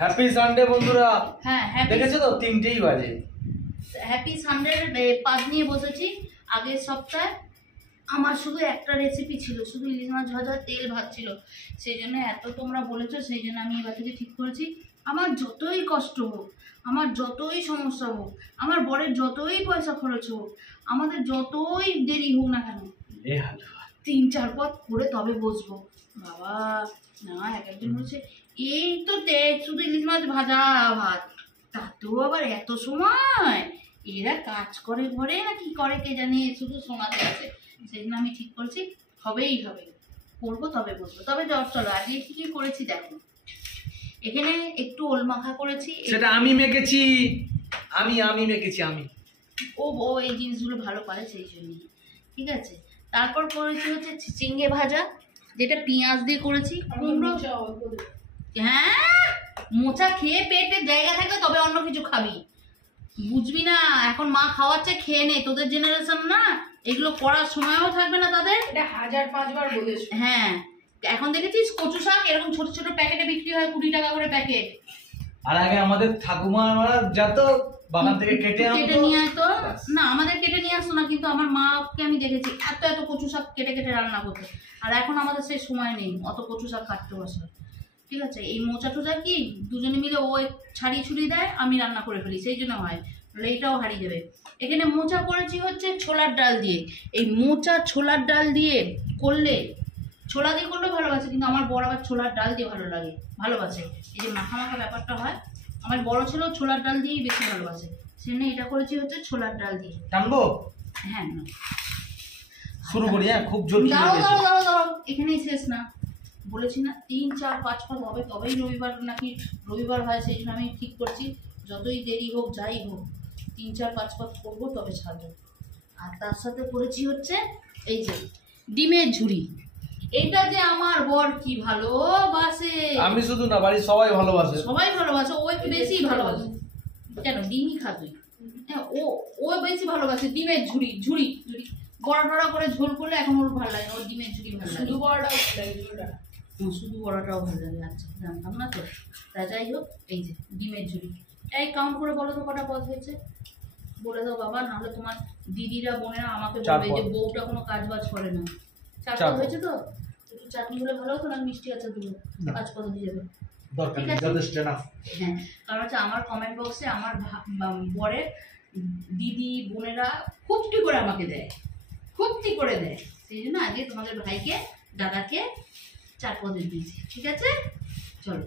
Happy Sunday বন্ধুরা। হ্যাঁ দেখেছো তো 3টেই বাজে। হ্যাপি সানডের পাত নিয়ে বসেছি। আগের সপ্তাহে আমার শুধু একটা রেসিপি ছিল, শুধু ইলিশ মাছ ভাজা তেল ভাত ছিল। সেই জন্য এত তোমরা বলেছো, সেই জন্য আমি এবার থেকে ঠিক করেছি আমার যতই কষ্ট হোক, আমার যতই সমস্যা হোক, আমার বরের যতই পয়সা খরচ হোক, আমাদের যতই দেরি হোক না কেন, 3-4 পদ করে তবে বসবো। বাবা না, একজন বলছে এই তো শুধু ইলিশ মাছ ভাজা ভাত, তাতেও আবার এত সময়, এরা কাজ করে ঘরে না কি করে কে জানে, শুধু শোনাতে আছে। সেদিন আমি ঠিক করছি হবেই হবে, করবো তবে বসবো। তবে চলো আজকে কি কি করেছি দেখো। এখানে একটু ওল মাখা করেছি, সেটা আমি মেখেছি, আমি মেখেছি আমি। ও এই জিনিসগুলো ভালো পারে সেই জন্যই। ঠিক আছে, তারপর করেছি হচ্ছে চিচিঙ্গে ভাজা, যেটা পেঁয়াজ দিয়ে করেছি। কুমড়ো, হ্যাঁ মোচা খেয়ে পেটের জায়গা থাকে তবে অন্য কিছু খাবি, বুঝবি না? এখন মা খাওয়াচ্ছে, খেয়ে নে, তোদের জেনারেশন না, এগুলো করার সময়ও থাকবে না তাদের। এটা 1000-5 বার বলেছো। হ্যাঁ, এখন দেখেছিস কচু শাক এরকম ছোট ছোট প্যাকেটে বিক্রি হয়, 20 টাকা করে প্যাকেট। আর আগে আমাদের ঠাকুমারা যত বাগান থেকে কেটে নিয়ে আসতো না, আমাদের কেটে নিয়ে আসতো না, কিন্তু আমার মাকে আমি দেখেছি এত এত কচু শাক কেটে কেটে রান্না করতে। আর এখন আমাদের সেই সময় নেই অত কচু শাক কাটতে বসে। ঠিক আছে, এই মোচা টোচা কি দুজনে মিলে ও ছাড়িয়ে ছুড়িয়ে দেয়, আমি রান্না করে ফেলি, সেই জন্য হয়, এইটাও হারিয়ে যাবে। এখানে মোচা করেছি হচ্ছে ছোলার ডাল দিয়ে। এই মোচা ছোলার ডাল দিয়ে করলে, ছোলা দিয়ে করলেও ভালোবাসে, কিন্তু আমার বড় আবার ছোলার ডাল দিয়ে ভালোবাসে। এই যে মাখা মাখা ব্যাপারটা হয়, আমার বড় ছিল ছোলার ডাল দিয়েই বেশি ভালোবাসে, সেজন্য এটা করেছি হচ্ছে ছোলার ডাল দিয়ে। টানবো? হ্যাঁ শুরু করি। হ্যাঁ, খুব জোর দাঁড়াও, এখানেই শেষ না, বলেছি না 3-4-5 পদ হবে তবেই রবিবার, নাকি রবিবার হয়, সেই জন্য আমি ঠিক করছি যতই দেরি হোক যাই হোক 3-4-5 পদ করবো তবে ছাড়বো। আর তার সাথে করেছি হচ্ছে এই যে ডিমের ঝুড়ি। এটা যে আমার বর কি ভালোবাসে, আমি শুধু না, বাড়ির সবাই ভালোবাসে। ও একটু বেশি ভালোবাসে। কেন ডিমই খাবি? হ্যাঁ, ও বেশি ভালোবাসে ডিমের ঝুড়ি। বড় টড়া করে ঝোল করলে এখন ওর ভালো লাগে, ওর ডিমের ঝুড়ি ভালো লাগে। শুধু বড়টাও ভালো লাগে। আচ্ছা, জানতাম না তো। তা যাই হোক, এই যে ডিমের ঝুড়ি, এই কাউন্ট করে বলো তো কটা পদ হয়েছে, বলে দাও বাবা, নাহলে তোমার দিদিরা বোনেরা আমাকে বলবে যে বউটা কোনো কাজ বাজ করে না। 4 পদ হয়েছে তো? একটু চাটনি হলে ভালো হতো, না মিষ্টি আছে দুটো, 5 পদ হয়ে যাবে। হ্যাঁ, কারণ হচ্ছে আমার কমেন্ট বক্সে আমার বরের দিদি বোনেরা খুবটি করে আমাকে দেয়, সেই জন্য আগে তোমাদের ভাইকে দাদাকে 4 পদের দিয়েছি। ঠিক আছে, চলো।